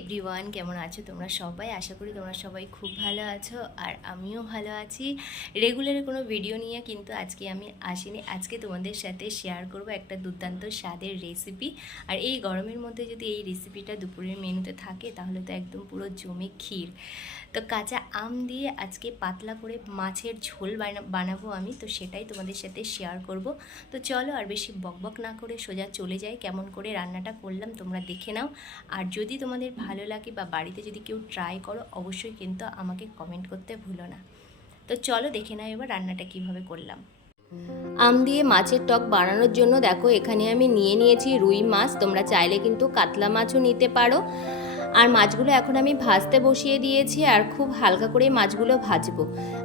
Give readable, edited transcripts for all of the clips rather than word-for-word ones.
Everyone, কেমন আছো তোমরা সবাই? আশা করি তোমরা সবাই খুব ভালো আছো আর আমিও ভালো আছি। রেগুলারে কোনো ভিডিও নিয়ে কিন্তু আজকে আমি আসিনি। আজকে তোমাদের সাথে শেয়ার করব একটা দুর্দান্ত স্বাদের রেসিপি। আর এই গরমের মধ্যে যদি এই রেসিপিটা দুপুরের মেনুতে থাকে তাহলে তো একদম পুরো জমে ক্ষীর। তো কাঁচা আম দিয়ে আজকে পাতলা করে মাছের ঝোল বানাবো আমি, তো সেটাই তোমাদের সাথে শেয়ার করব। তো চলো আর বেশি বকবক না করে সোজা চলে যাই, কেমন করে রান্নাটা করলাম তোমরা দেখে নাও। আর যদি তোমাদের ভালো লাগে বা বাড়িতে যদি কেউ ট্রাই করো অবশ্যই কিন্তু আমাকে কমেন্ট করতে ভুলো না। তো চলো দেখে নাও এবার রান্নাটা কিভাবে করলাম। আম দিয়ে মাছের টক বানানোর জন্য দেখো এখানে আমি নিয়েছি রুই মাছ, তোমরা চাইলে কিন্তু কাতলা মাছও নিতে পারো। আর মাছগুলো এখন আমি ভাজতে বসিয়ে দিয়েছি আর খুব হালকা করে মাছগুলো ভাজবো।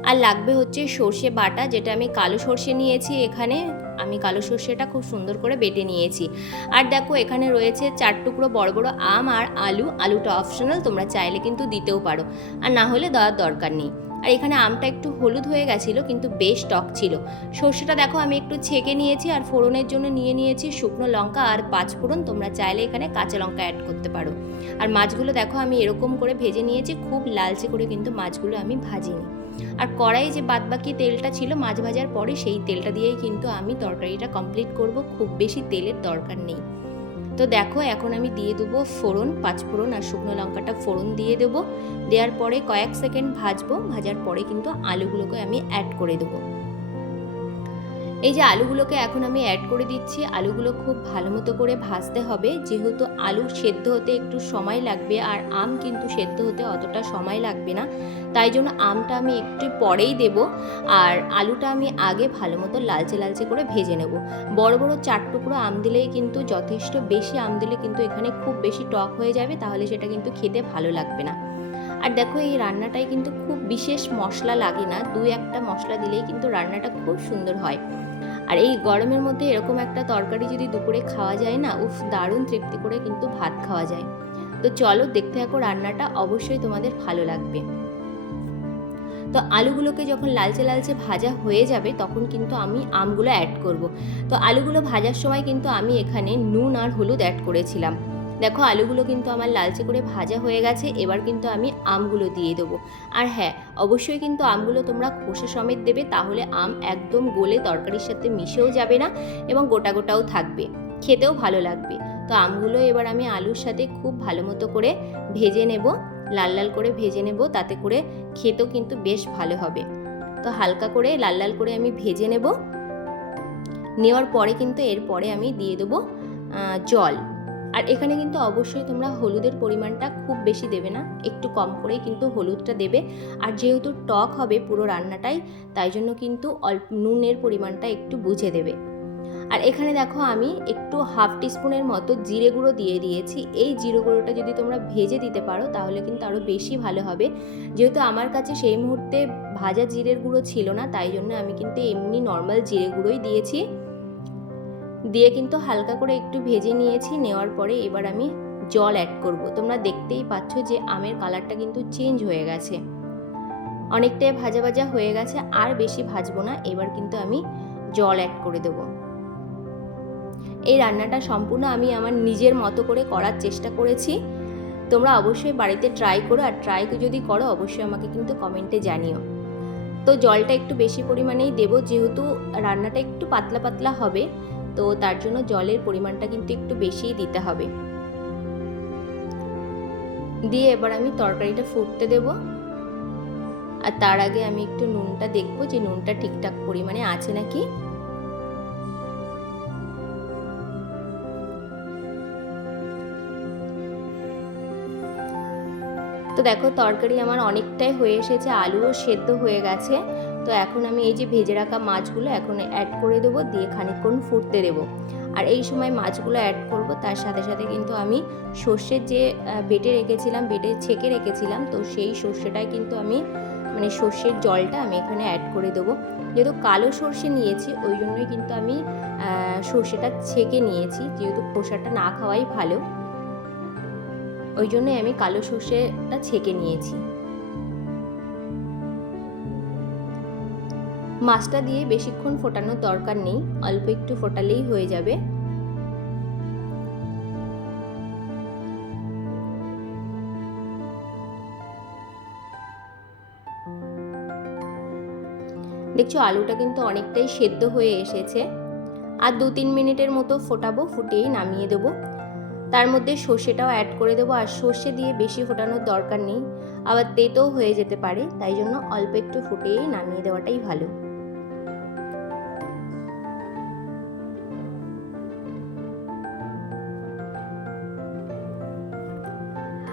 আর লাগবে হচ্ছে সর্ষে বাটা, যেটা আমি কালো সর্ষে নিয়েছি। এখানে আমি কালো সর্ষেটা খুব সুন্দর করে বেটে নিয়েছি। আর দেখো এখানে রয়েছে 4 টুকরো বড় বড় আম আর আলুটা অপশনাল, তোমরা চাইলে কিন্তু দিতেও পারো, আর না হলে দেওয়ার দরকার নেই। আর এখানে আমটা একটু হলুদ হয়ে গেছিলো কিন্তু বেশ টক ছিল। সর্ষেটা দেখো আমি একটু ছেঁকে নিয়েছি আর ফোড়নের জন্য নিয়েছি শুকনো লঙ্কা আর 5 ফোড়ন, তোমরা চাইলে এখানে কাঁচা লঙ্কা অ্যাড করতে পারো। আর মাছগুলো দেখো আমি এরকম করে ভেজে নিয়েছি, খুব লালচে করে কিন্তু মাছগুলো আমি ভাজিনি। আর কড়াই যে বাদবাকি তেলটা ছিল মাছ ভাজার পরে সেই তেলটা দিয়েই কিন্তু আমি তরকারিটা কমপ্লিট করব, খুব বেশি তেলের দরকার নেই। তো দেখো এখন আমি দিয়ে দেবো ফোড়ন, 5 ফোড়ন আর শুকনো লঙ্কাটা ফোড়ন দিয়ে দেবো। দেওয়ার পরে কয়েক সেকেন্ড ভাজবো, ভাজার পরে কিন্তু আলুগুলোকে আমি অ্যাড করে দেবো। এই যে আলুগুলোকে এখন আমি অ্যাড করে দিচ্ছি, আলুগুলো খুব ভালো মতো করে ভাজতে হবে, যেহেতু আলু সেদ্ধ হতে একটু সময় লাগবে আর আম কিন্তু সেদ্ধ হতে অতটা সময় লাগবে না, তাই জন্য আমটা আমি একটু পরেই দেব। আর আলুটা আমি আগে ভালো মতো লালচে লালচে করে ভেজে নেব। বড় বড় 4 টুকরো আম দিলেই কিন্তু যথেষ্ট, বেশি আম দিলে কিন্তু এখানে খুব বেশি টক হয়ে যাবে, তাহলে সেটা কিন্তু খেতে ভালো লাগবে না। আর দেখো এই রান্নাটায় কিন্তু খুব বিশেষ মশলা লাগে না, 2-1টা মশলা দিলেই কিন্তু রান্নাটা খুব সুন্দর হয়। আর এই গরমের মধ্যে এরকম একটা তরকারি যদি দুপুরে খাওয়া যায় না, উফ, দারুণ তৃপ্তি করে কিন্তু ভাত খাওয়া যায়। তো চলো দেখতে থাকো রান্নাটা, অবশ্যই তোমাদের ভালো লাগবে। তো আলুগুলোকে যখন লালচে লালচে ভাজা হয়ে যাবে তখন কিন্তু আমি আমগুলো অ্যাড করব। তো আলুগুলো ভাজার সময় কিন্তু আমি এখানে নুন আর হলুদ অ্যাড করেছিলাম। দেখো আলুগুলো কিন্তু আমার লালচে করে ভাজা হয়ে গেছে, এবার কিন্তু আমি আমগুলো দিয়ে দেবো। আর হ্যাঁ, অবশ্যই কিন্তু আমগুলো তোমরা খোসা সমেত দেবে, তাহলে আম একদম গলে তরকারির সাথে মিশেও যাবে না এবং গোটা গোটাও থাকবে, খেতেও ভালো লাগবে। তো আমগুলো এবার আমি আলুর সাথে খুব ভালো মতো করে ভেজে নেব, লাল লাল করে ভেজে নেব, তাতে করে খেতেও কিন্তু বেশ ভালো হবে। তো হালকা করে লাল লাল করে আমি ভেজে নেওয়ার পরে কিন্তু এরপরে আমি দিয়ে দেবো জল। আর এখানে কিন্তু অবশ্যই তোমরা হলুদের পরিমাণটা খুব বেশি দেবে না, একটু কম করেই কিন্তু হলুদটা দেবে। আর যেহেতু টক হবে পুরো রান্নাটাই, তাই জন্য কিন্তু নুনের পরিমাণটা একটু বুঝে দেবে। আর এখানে দেখো আমি একটু 1/2 টিস্পুনের মতো জিরে গুঁড়ো দিয়ে দিয়েছি। এই জিরে গুঁড়োটা যদি তোমরা ভেজে দিতে পারো তাহলে কিন্তু আরও বেশি ভালো হবে। যেহেতু আমার কাছে সেই মুহূর্তে ভাজা জিরের গুঁড়ো ছিল না, তাই জন্য আমি কিন্তু এমনি নর্মাল জিরে গুঁড়োই দিয়েছি। দিয়ে কিন্তু হালকা করে একটু ভেজে নিয়েছি, নেওয়ার পরে এবার আমি জল অ্যাড করব। তোমরা দেখতেই পাচ্ছ যে আমের কালারটা কিন্তু চেঞ্জ হয়ে গেছে, অনেকটাই ভাজা ভাজা হয়ে গেছে, আর বেশি ভাজবো না। এবার কিন্তু আমি জল অ্যাড করে দেবো। এই রান্নাটা সম্পূর্ণ আমি আমার নিজের মতো করে করার চেষ্টা করেছি, তোমরা অবশ্যই বাড়িতে ট্রাই করো। আর ট্রাই যদি করো অবশ্যই আমাকে কিন্তু কমেন্টে জানিও। তো জলটা একটু বেশি পরিমাণেই দেবো, যেহেতু রান্নাটা একটু পাতলা পাতলা হবে, তো তার জন্য জলের পরিমাণটা কিন্তু একটু বেশিই দিতে হবে। দিয়ে এবার আমি তরকারিটা ফুটতে দেব। আর তার আগে আমি একটু নুনটা দেখবো যে নুনটা ঠিকঠাক পরিমাণে আছে নাকি। তো দেখো তরকারি আমার অনেকটাই হয়ে এসেছে, আলুও সেদ্ধ হয়ে গেছে। তো এখন আমি এই যে ভেজে রাখা মাছগুলো এখন অ্যাড করে দেবো, দিয়ে খানিকক্ষণ ফুটতে দেবো। আর এই সময় মাছগুলো অ্যাড করব, তার সাথে সাথে কিন্তু আমি সর্ষের যে বেটে ছেঁকে রেখেছিলাম, তো সেই সর্ষেটাই কিন্তু আমি সর্ষের জলটা আমি এখানে অ্যাড করে দেবো। যেহেতু কালো সর্ষে নিয়েছি ওই জন্যই কিন্তু আমি সর্ষেটা ছেঁকে নিয়েছি, যেহেতু খোসাটা না খাওয়াই ভালো, ওই জন্যই আমি কালো সর্ষেটা ছেঁকে নিয়েছি। মাছটা দিয়ে বেশিক্ষণ ফোটানোর দরকার নেই, অল্প একটু ফোটালেই হয়ে যাবে। দেখছো আলুটা কিন্তু অনেকটাই সেদ্ধ হয়ে এসেছে। আর 2-3 মিনিটের মতো ফোটাবো, ফুটিয়েই নামিয়ে দেবো। তার মধ্যে সর্ষেটাও অ্যাড করে দেবো। আর সর্ষে দিয়ে বেশি ফোটানোর দরকার নেই, আবার তেতও হয়ে যেতে পারে, তাই জন্য অল্প একটু ফুটিয়েই নামিয়ে দেওয়াটাই ভালো।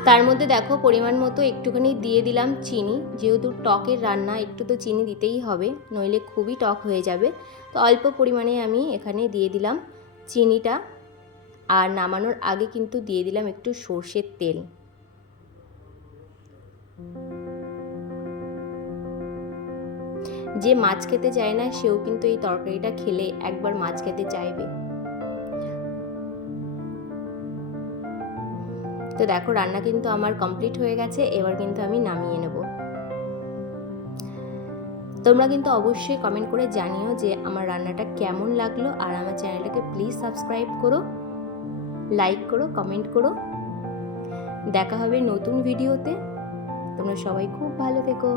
তার মধ্যে দেখো পরিমাণ মতো একটুখানি দিয়ে দিলাম চিনি, যেহেতু টকের রান্না একটু তো চিনি দিতেই হবে, নইলে খুবই টক হয়ে যাবে। তো অল্প পরিমাণে আমি এখানে দিয়ে দিলাম চিনিটা। আর নামানোর আগে কিন্তু দিয়ে দিলাম একটু সর্ষের তেল। যে মাছ খেতে চায় না সেও কিন্তু এই তরকারিটা খেলে একবার মাছ খেতে চাইবে। তো দেখো রান্না কিন্তু আমার কমপ্লিট হয়ে গেছে, এবার কিন্তু আমি নামিয়ে নেব। তোমরা কিন্তু অবশ্যই কমেন্ট করে জানিও যে আমার রান্নাটা কেমন লাগলো। আর আমার চ্যানেলটাকে প্লিজ সাবস্ক্রাইব করো, লাইক করো, কমেন্ট করো। দেখা হবে নতুন ভিডিওতে। তোমরা সবাই খুব ভালো থেকো।